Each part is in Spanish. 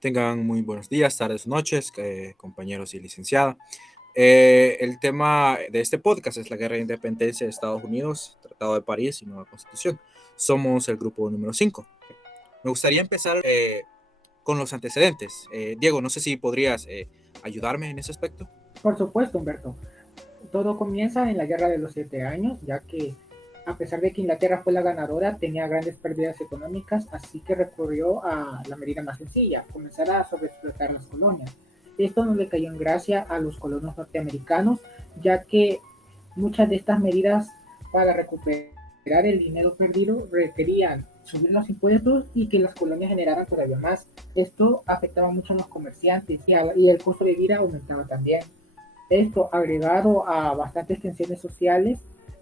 Tengan muy buenos días, tardes, noches, compañeros y licenciada. El tema de este podcast es la Guerra de Independencia de Estados Unidos, Tratado de París y Nueva Constitución. Somos el grupo número 5. Me gustaría empezar con los antecedentes. Diego, no sé si podrías ayudarme en ese aspecto. Por supuesto, Humberto. Todo comienza en la Guerra de los Siete Años, ya que a pesar de que Inglaterra fue la ganadora, tenía grandes pérdidas económicas, así que recurrió a la medida más sencilla, comenzar a sobreexplotar las colonias. Esto no le cayó en gracia a los colonos norteamericanos, ya que muchas de estas medidas para recuperar el dinero perdido requerían subir los impuestos y que las colonias generaran todavía más. Esto afectaba mucho a los comerciantes y el costo de vida aumentaba también. Esto, agregado a bastantes tensiones sociales,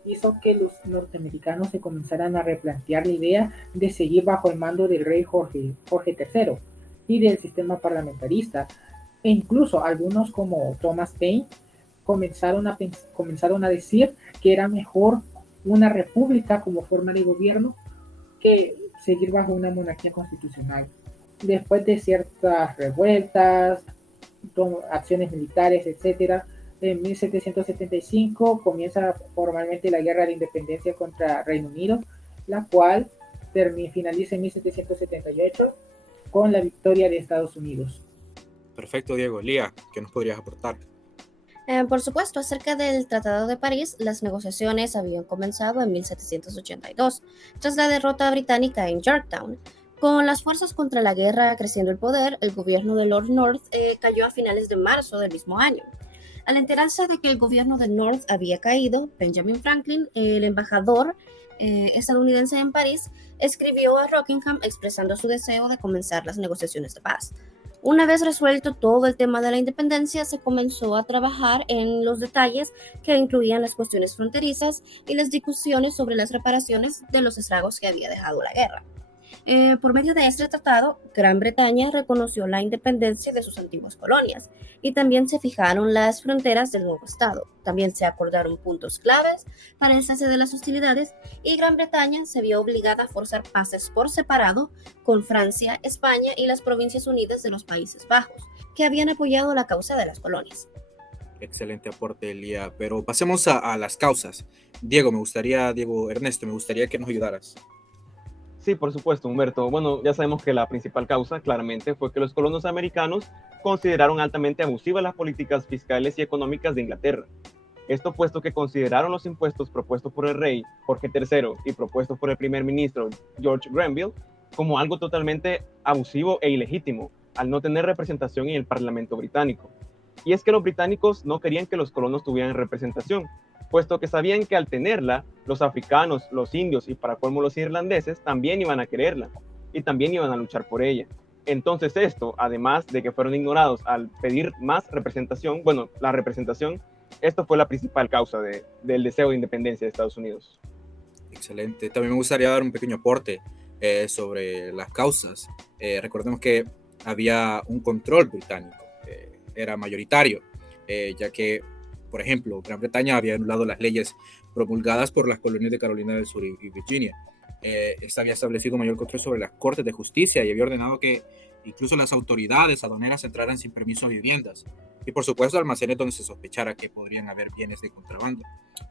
hizo que los norteamericanos se comenzaran a replantear la idea de seguir bajo el mando del rey Jorge III y del sistema parlamentarista. E incluso algunos como Thomas Paine comenzaron a decir que era mejor una república como forma de gobierno que seguir bajo una monarquía constitucional. Después de ciertas revueltas, acciones militares, etcétera, en 1775 comienza formalmente la Guerra de Independencia contra Reino Unido, la cual finaliza en 1778 con la victoria de Estados Unidos. Perfecto, Diego. Lía, ¿qué nos podrías aportar? Por supuesto, acerca del Tratado de París, las negociaciones habían comenzado en 1782, tras la derrota británica en Yorktown. Con las fuerzas contra la guerra creciendo el poder, el gobierno de Lord North cayó a finales de marzo del mismo año. Al enterarse de que el gobierno de North había caído, Benjamin Franklin, el embajador estadounidense en París, escribió a Rockingham expresando su deseo de comenzar las negociaciones de paz. Una vez resuelto todo el tema de la independencia, se comenzó a trabajar en los detalles que incluían las cuestiones fronterizas y las discusiones sobre las reparaciones de los estragos que había dejado la guerra. Por medio de este tratado, Gran Bretaña reconoció la independencia de sus antiguas colonias y también se fijaron las fronteras del nuevo Estado. También se acordaron puntos claves para el cese de las hostilidades y Gran Bretaña se vio obligada a forzar paces por separado con Francia, España y las Provincias Unidas de los Países Bajos, que habían apoyado la causa de las colonias. Excelente aporte, Lía. Pero pasemos a las causas. Diego Ernesto, me gustaría que nos ayudaras. Sí, por supuesto, Humberto. Bueno, ya sabemos que la principal causa, claramente, fue que los colonos americanos consideraron altamente abusivas las políticas fiscales y económicas de Inglaterra. Esto puesto que consideraron los impuestos propuestos por el rey Jorge III y propuestos por el primer ministro George Granville como algo totalmente abusivo e ilegítimo, al no tener representación en el Parlamento británico. Y es que los británicos no querían que los colonos tuvieran representación, puesto que sabían que al tenerla, los africanos, los indios y para colmo los irlandeses también iban a quererla y también iban a luchar por ella. Entonces esto, además de que fueron ignorados al pedir más representación, bueno, la representación, esto fue la principal causa del deseo de independencia de Estados Unidos. Excelente. También me gustaría dar un pequeño aporte sobre las causas. Recordemos que había un control británico, era mayoritario, ya que, por ejemplo, Gran Bretaña había anulado las leyes promulgadas por las colonias de Carolina del Sur y Virginia. Esta había establecido mayor control sobre las cortes de justicia y había ordenado que incluso las autoridades aduaneras entraran sin permiso a viviendas y, por supuesto, almacenes donde se sospechara que podrían haber bienes de contrabando.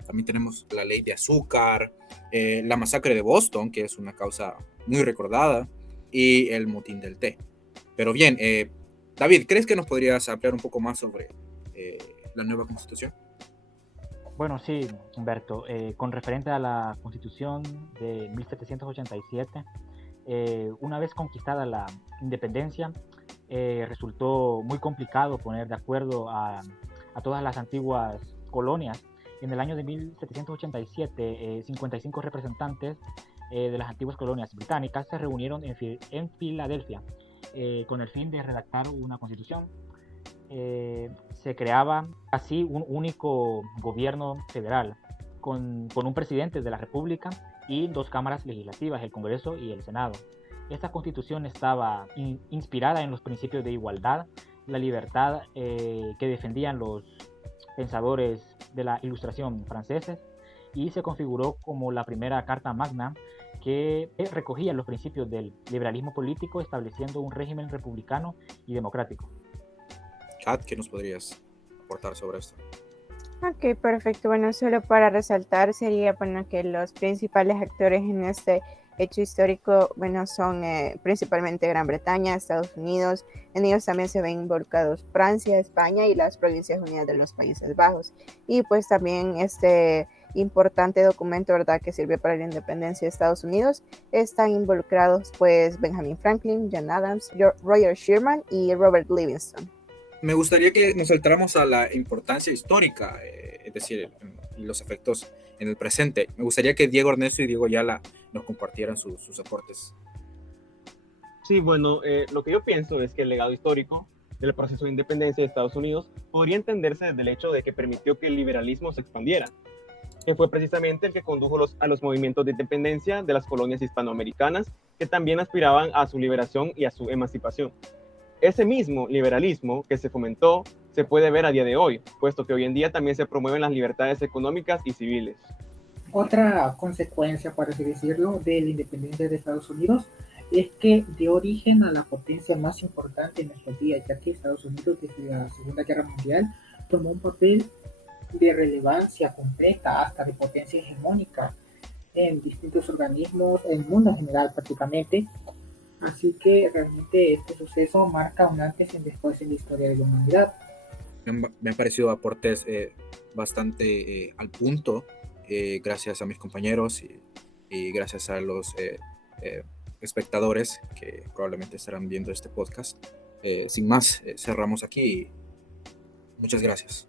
También tenemos la ley de azúcar, la masacre de Boston, que es una causa muy recordada, y el motín del té. Pero bien, David, ¿crees que nos podrías ampliar un poco más sobre la nueva constitución? Bueno, sí, Humberto, con referente a la Constitución de 1787, una vez conquistada la independencia, resultó muy complicado poner de acuerdo a todas las antiguas colonias. En el año de 1787, 55 representantes de las antiguas colonias británicas se reunieron en Filadelfia con el fin de redactar una constitución. Se creaba así un único gobierno federal con un presidente de la República y dos cámaras legislativas, el Congreso y el Senado. Esta constitución estaba inspirada en los principios de igualdad, la libertad que defendían los pensadores de la Ilustración franceses y se configuró como la primera carta magna que recogía los principios del liberalismo político, estableciendo un régimen republicano y democrático. Kat, ¿qué nos podrías aportar sobre esto? Ok, perfecto. Bueno, solo para resaltar sería bueno, que los principales actores en este hecho histórico, bueno, son principalmente Gran Bretaña, Estados Unidos. En ellos también se ven involucrados Francia, España y las Provincias Unidas de los Países Bajos. Y pues también este importante documento, ¿verdad?, que sirve para la independencia de Estados Unidos, están involucrados pues Benjamin Franklin, John Adams, Roger Sherman y Robert Livingston. Me gustaría que nos saltáramos a la importancia histórica, es decir, los efectos en el presente. Me gustaría que Diego Ernesto y Diego Ayala nos compartieran sus aportes. Sí, bueno, lo que yo pienso es que el legado histórico del proceso de independencia de Estados Unidos podría entenderse desde el hecho de que permitió que el liberalismo se expandiera, que fue precisamente el que condujo a los movimientos de independencia de las colonias hispanoamericanas, que también aspiraban a su liberación y a su emancipación. Ese mismo liberalismo que se fomentó se puede ver a día de hoy, puesto que hoy en día también se promueven las libertades económicas y civiles. Otra consecuencia, por así decirlo, de la independencia de Estados Unidos es que dio origen a la potencia más importante en nuestros días, ya que Estados Unidos desde la Segunda Guerra Mundial tomó un papel de relevancia completa, hasta de potencia hegemónica en distintos organismos, en el mundo en general prácticamente. Así que realmente este suceso marca un antes y un después en la historia de la humanidad. Me han parecido aportes bastante al punto, gracias a mis compañeros y gracias a los espectadores que probablemente estarán viendo este podcast. Sin más, cerramos aquí. Muchas gracias.